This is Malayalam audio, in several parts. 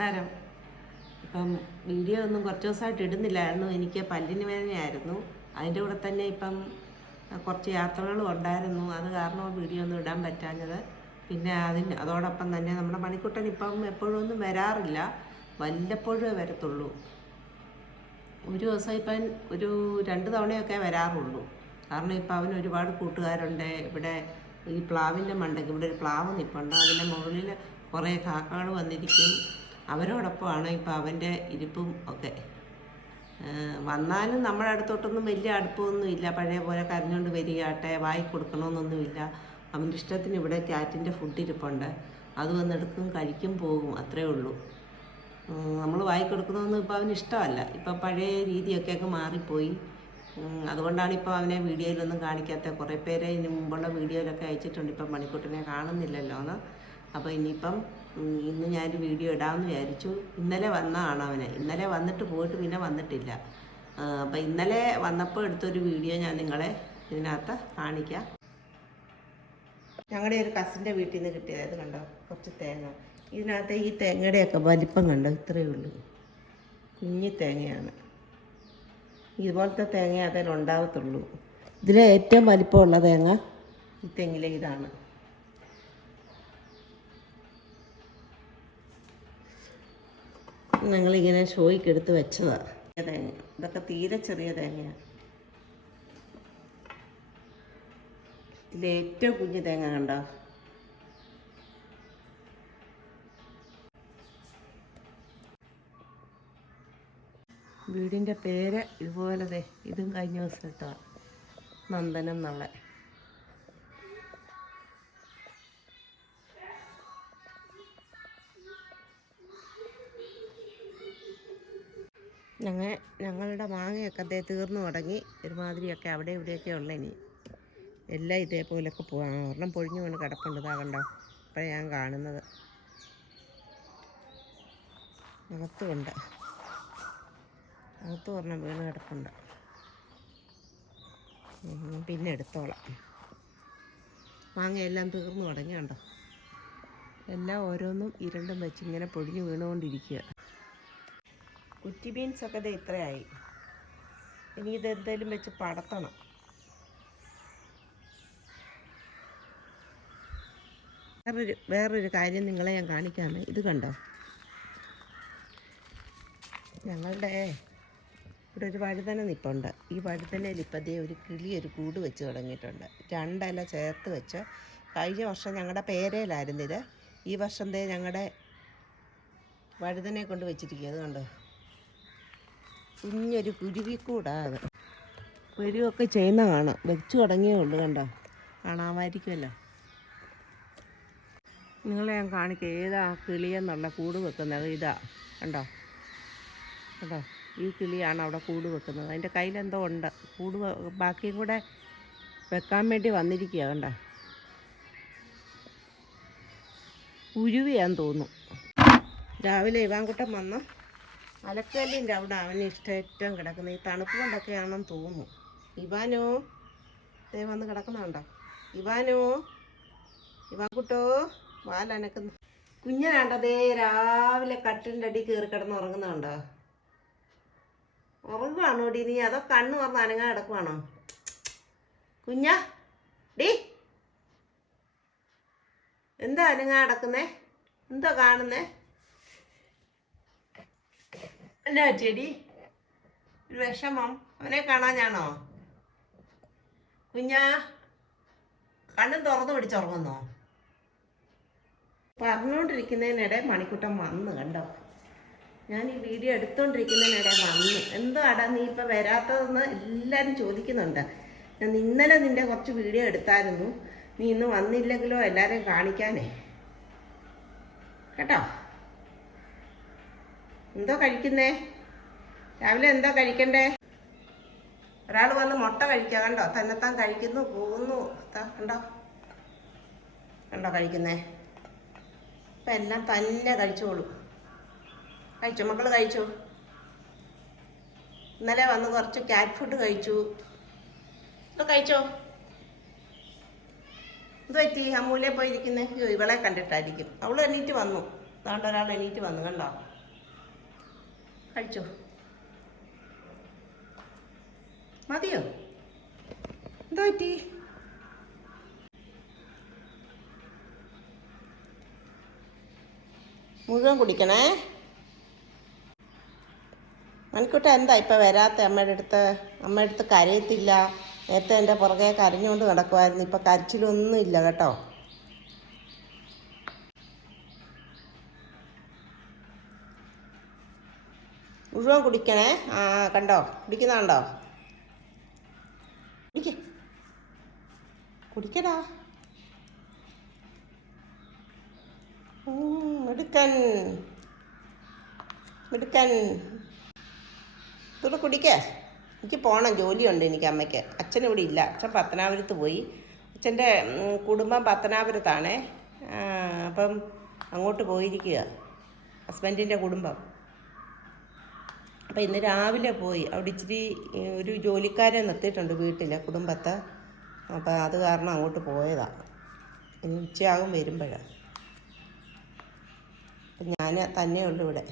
നമസ്കാരം. ഇപ്പം വീഡിയോ ഒന്നും കുറച്ച് ദിവസമായിട്ട് ഇടുന്നില്ലായിരുന്നു. എനിക്ക് പല്ലിന് വേദനയായിരുന്നു. അതിൻ്റെ കൂടെ തന്നെ ഇപ്പം കുറച്ച് യാത്രകളും ഉണ്ടായിരുന്നു. അത് കാരണം വീഡിയോ ഒന്നും ഇടാൻ പറ്റാഞ്ഞത്. പിന്നെ അതോടൊപ്പം തന്നെ നമ്മുടെ മണിക്കുട്ടൻ ഇപ്പം എപ്പോഴും ഒന്നും വരാറില്ല, വല്ലപ്പോഴേ വരത്തുള്ളൂ. ഒരു ദിവസം ഇപ്പം ഒരു 2 തവണയൊക്കെ വരാറുള്ളൂ. കാരണം ഇപ്പം അവന് ഒരുപാട് കൂട്ടുകാരുണ്ട്. ഇവിടെ ഈ പ്ലാവിൻ്റെ മണ്ടയ്ക്ക് ഇവിടെ ഒരു പ്ലാവ് നിൽപ്പുണ്ട്. അതിൻ്റെ മുകളിൽ കുറേ കാക്കകൾ വന്നിരിക്കും. അവരോടൊപ്പമാണ് ഇപ്പം അവൻ്റെ ഇരിപ്പും ഒക്കെ. വന്നാലും നമ്മുടെ അടുത്തോട്ടൊന്നും വലിയ അടുപ്പമൊന്നുമില്ല. പഴയ പോലെ കരഞ്ഞുകൊണ്ട് വരികയാട്ടെ വായി കൊടുക്കണമെന്നൊന്നുമില്ല. അവൻ്റെ ഇഷ്ടത്തിന് ഇവിടെ ക്യാറ്റിൻ്റെ ഫുഡ് ഇരിപ്പുണ്ട്. അത് വന്നെടുക്കും, കഴിക്കും, പോകും, അത്രേ ഉള്ളൂ. നമ്മൾ വായി കൊടുക്കുന്നതൊന്നും ഇപ്പോൾ അവന് ഇഷ്ടമല്ല. ഇപ്പം പഴയ രീതിയൊക്കെ അങ്ങ് മാറിപ്പോയി. അതുകൊണ്ടാണ് ഇപ്പോൾ അവനെ വീഡിയോയിലൊന്നും കാണിക്കാത്ത. കുറേ പേരെ ഇതിന് മുമ്പുള്ള വീഡിയോയിലൊക്കെ അയച്ചിട്ടുണ്ട്. ഇപ്പം മണിക്കുട്ടനെ കാണുന്നില്ലല്ലോ എന്ന്. അപ്പോൾ ഇനിയിപ്പം ഇന്ന് ഞാനൊരു വീഡിയോ ഇടാമെന്ന് വിചാരിച്ചു. ഇന്നലെ വന്നതാണ് അവനെ. ഇന്നലെ വന്നിട്ട് പോയിട്ട് പിന്നെ വന്നിട്ടില്ല. അപ്പോൾ ഇന്നലെ വന്നപ്പോൾ എടുത്തൊരു വീഡിയോ ഞാൻ നിങ്ങളെ ഇതിനകത്ത് കാണിക്കാം. ഞങ്ങളുടെ ഒരു കസിൻ്റെ വീട്ടിൽ നിന്ന് കിട്ടിയത് കണ്ടോ, കുറച്ച് തേങ്ങ. ഇതിനകത്ത് ഈ തേങ്ങയുടെയൊക്കെ വലിപ്പം കണ്ടോ, ഇത്രയേ ഉള്ളൂ. കുഞ്ഞി തേങ്ങയാണ്. ഇതുപോലത്തെ തേങ്ങ അതിലുണ്ടാവത്തുള്ളൂ. ഇതിലെ ഏറ്റവും വലിപ്പമുള്ള തേങ്ങ ഈ തെങ്ങിലെ ഇതാണ്. ഞങ്ങളിങ്ങനെ ഷോയ്ക്ക് എടുത്ത് വെച്ചതാണ് തേങ്ങ. ഇതൊക്കെ തീരെ ചെറിയ തേങ്ങയാണ്. ഇതിലേറ്റവും കുഞ്ഞു തേങ്ങ കണ്ടോ. വീടിൻ്റെ പേര് ഇതുപോലെ ഇതും കഴിഞ്ഞ ദിവസം ഇട്ടാ, നന്ദനം എന്നുള്ള. ഞങ്ങളുടെ മാങ്ങയൊക്കെ തീർന്നു തുടങ്ങി. ഒരുമാതിരിയൊക്കെ അവിടെ ഇവിടെയൊക്കെ ഉള്ള. ഇനി എല്ലാം ഇതേപോലൊക്കെ പോകാം. ഒരെണ്ണം പൊഴിഞ്ഞു വീണ് കിടപ്പുണ്ട്. ഇതാ കണ്ടോ, ഇപ്പം ഞാൻ കാണുന്നത്. അകത്തുമുണ്ട്, അകത്ത് ഒരെണ്ണം വീണ് കിടപ്പുണ്ട്. പിന്നെ എടുത്തോളാം. മാങ്ങയെല്ലാം തീർന്നു തുടങ്ങി കണ്ടോ. എല്ലാം ഓരോന്നും ഇരണ്ടും വെച്ച് ഇങ്ങനെ പൊഴിഞ്ഞു വീണുകൊണ്ടിരിക്കുക. കുറ്റി ബീൻസൊക്കെ ഇത് ഇത്രയായി. ഇനി ഇതെന്തേലും വെച്ച് പടത്തണം. വേറൊരു കാര്യം നിങ്ങളെ ഞാൻ കാണിക്കാമെന്ന്. ഇത് കണ്ടോ, ഞങ്ങളുടെ ഇവിടെ ഒരു വഴുതന നിൽപ്പുണ്ട്. ഈ വഴുതനയിൽ ഇപ്പം ഒരു കിളി ഒരു കൂട് വെച്ച് തുടങ്ങിയിട്ടുണ്ട്. 2 ഇല ചേർത്ത് വെച്ച്. കഴിഞ്ഞ വർഷം ഞങ്ങളുടെ പേരയിലായിരുന്നു ഇത്. ഈ വർഷം ഞങ്ങളുടെ വഴുതനയെ കൊണ്ട് വെച്ചിരിക്കുക. അത് കണ്ടോ, കുഞ്ഞൊരു കുരുവിക്കൂടാതെ വരുവൊക്കെ ചെയ്യുന്ന കാണാം. വെച്ച് തുടങ്ങിയേ ഉള്ളൂ. കണ്ടോ, കാണാമായിരിക്കുമല്ലോ. നിങ്ങളെ ഞാൻ കാണിക്കാം ഏതാ കിളിയെന്നുള്ള കൂട് വെക്കുന്നത്. ഇതാ കണ്ടോ, കേട്ടോ, ഈ കിളിയാണ് അവിടെ കൂട് വെക്കുന്നത്. അതിൻ്റെ കയ്യിലെന്തോ ഉണ്ട്. കൂട് ബാക്കിയും കൂടെ വെക്കാൻ വേണ്ടി വന്നിരിക്കുക. കണ്ടോ, കുരുവിയാന്ന് തോന്നുന്നു. രാവിലെ ഇവാൻകുട്ടൻ വന്ന് അലക്കല്ലിൻ്റെ അവിടെ അവന് ഏറ്റവും കിടക്കുന്നത്. ഈ തണുപ്പ് കൊണ്ടൊക്കെയാണെന്ന് തോന്നുന്നു. ഇവാനോ ദേ വന്ന് കിടക്കുന്നുണ്ടോ. ഇവാനോ, ഇവാൻകുട്ടോ, വാലനക്കുന്നു. കുഞ്ഞനാണ്ടതേ രാവിലെ കട്ടിലിൻ്റെ അടി കയറി കിടന്ന് ഉറങ്ങുന്നുണ്ടോ. ഉറങ്ങുവാണോ ഡി നീ, അതോ കണ്ണ് പറഞ്ഞ് അനങ്ങാൻ കിടക്കുവാണോ കുഞ്ഞാ? ഡി എന്താ അനങ്ങാൻ കിടക്കുന്നേ? എന്തോ കാണുന്നേ? എന്നാ ചെടി ഒരു വിഷമം? അവനെ കാണാഞ്ഞാണോ കുഞ്ഞാ? കണ്ണും തുറന്നു പിടിച്ചുറങ്ങുന്നോ? പറഞ്ഞുകൊണ്ടിരിക്കുന്നതിനിടെ മണിക്കുട്ടൻ വന്ന് കണ്ടോ. ഞാൻ ഈ വീഡിയോ എടുത്തുകൊണ്ടിരിക്കുന്നതിനിടെ വന്നു. എന്തോ അടാ നീ ഇപ്പം വരാത്തതെന്ന് എല്ലാവരും ചോദിക്കുന്നുണ്ട്. ഞാൻ ഇന്നലെ നിൻ്റെ കുറച്ച് വീഡിയോ എടുത്തായിരുന്നു. നീ ഇന്ന് വന്നില്ലെങ്കിലോ എല്ലാവരെയും കാണിക്കാനേ കേട്ടോ. എന്തോ കഴിക്കുന്നേ? രാവിലെ എന്തോ കഴിക്കണ്ടേ? ഒരാൾ വന്ന് മുട്ട കഴിക്കുക. കണ്ടോ, തന്നെത്താൻ കഴിക്കുന്നു, പോകുന്നു. കണ്ടോ, കണ്ടോ കഴിക്കുന്നേ. ഇപ്പം എല്ലാം തന്നെ കഴിച്ചോളൂ. കഴിച്ചോ മക്കൾ, കഴിച്ചോ? ഇന്നലെ വന്ന് കുറച്ച് ക്യാറ്റ് ഫുഡ് കഴിച്ചു. ഇപ്പം കഴിച്ചോ? ഇത് പറ്റി അമ്മൂലെ പോയിരിക്കുന്നേ. ഇവളെ കണ്ടിട്ടായിരിക്കും. അവൾ എണീറ്റ് വന്നു. അതുകൊണ്ട് ഒരാൾ എണീറ്റ് വന്നു കണ്ടോ. കഴിച്ചോ. മതിയോ? എന്താ പറ്റി? മുഴുവൻ കുടിക്കണേ. മണിക്കുട്ട എന്താ ഇപ്പം വരാത്ത? അമ്മയുടെ അടുത്ത് കരയത്തില്ല. നേരത്തെ എൻ്റെ പുറകെ കരഞ്ഞുകൊണ്ട് കിടക്കുമായിരുന്നു. ഇപ്പം കരച്ചിലൊന്നും ഇല്ല കേട്ടോ. മുഴുവൻ കുടിക്കണേ. കണ്ടോ, കുടിക്കുന്നുണ്ടോ? കുടിക്കടാ. മിടുക്കൻ മിടുക്കൻ. ഇതൊക്കെ കുടിക്കേ. എനിക്ക് പോകണം, ജോലിയുണ്ട് എനിക്ക്. അമ്മയ്ക്ക് അച്ഛനിവിടെ ഇല്ല. അച്ഛൻ പത്തനാപുരത്ത് പോയി. അച്ഛൻ്റെ കുടുംബം പത്തനാപുരത്താണേ. അപ്പം അങ്ങോട്ട് പോയിരിക്കുക, ഹസ്ബൻഡിൻ്റെ കുടുംബം. അപ്പം ഇന്ന് രാവിലെ പോയി. അവിടെ ഇച്ചിരി ഒരു ജോലിക്കാരെ നിർത്തിയിട്ടുണ്ട് വീട്ടിൽ, കുടുംബത്തെ. അപ്പം അത് കാരണം അങ്ങോട്ട് പോയതാണ്. ഇനി ഉച്ചയാകും വരുമ്പോഴാണ്. അപ്പം ഞാൻ തന്നെയുള്ളൂ ഇവിടെ.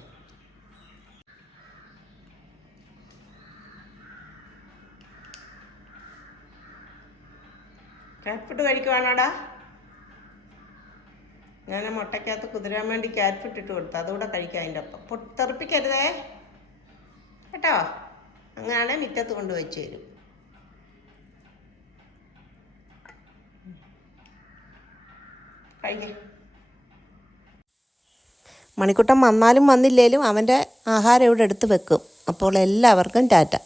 ക്യാറ്റ് ഫുഡ് കഴിക്കുവാണോടാ? ഞാൻ മുട്ടയ്ക്കകത്ത് കുതിരാൻ വേണ്ടി ക്യാറ്റ് ഫുഡ് ഇട്ട് കൊടുത്തു. അതുകൂടെ കഴിക്കാം അതിൻ്റെ ഒപ്പം. തെറിപ്പിക്കരുതേ കേട്ടോ. അങ്ങനെ മുറ്റത്ത് കൊണ്ട് വെച്ച് തരും. കഴിക്കേ. മണിക്കുട്ടൻ വന്നാലും വന്നില്ലേലും അവൻ്റെ ആഹാരം ഇവിടെ എടുത്ത് വെക്കും. അപ്പോൾ എല്ലാവർക്കും ടാറ്റ.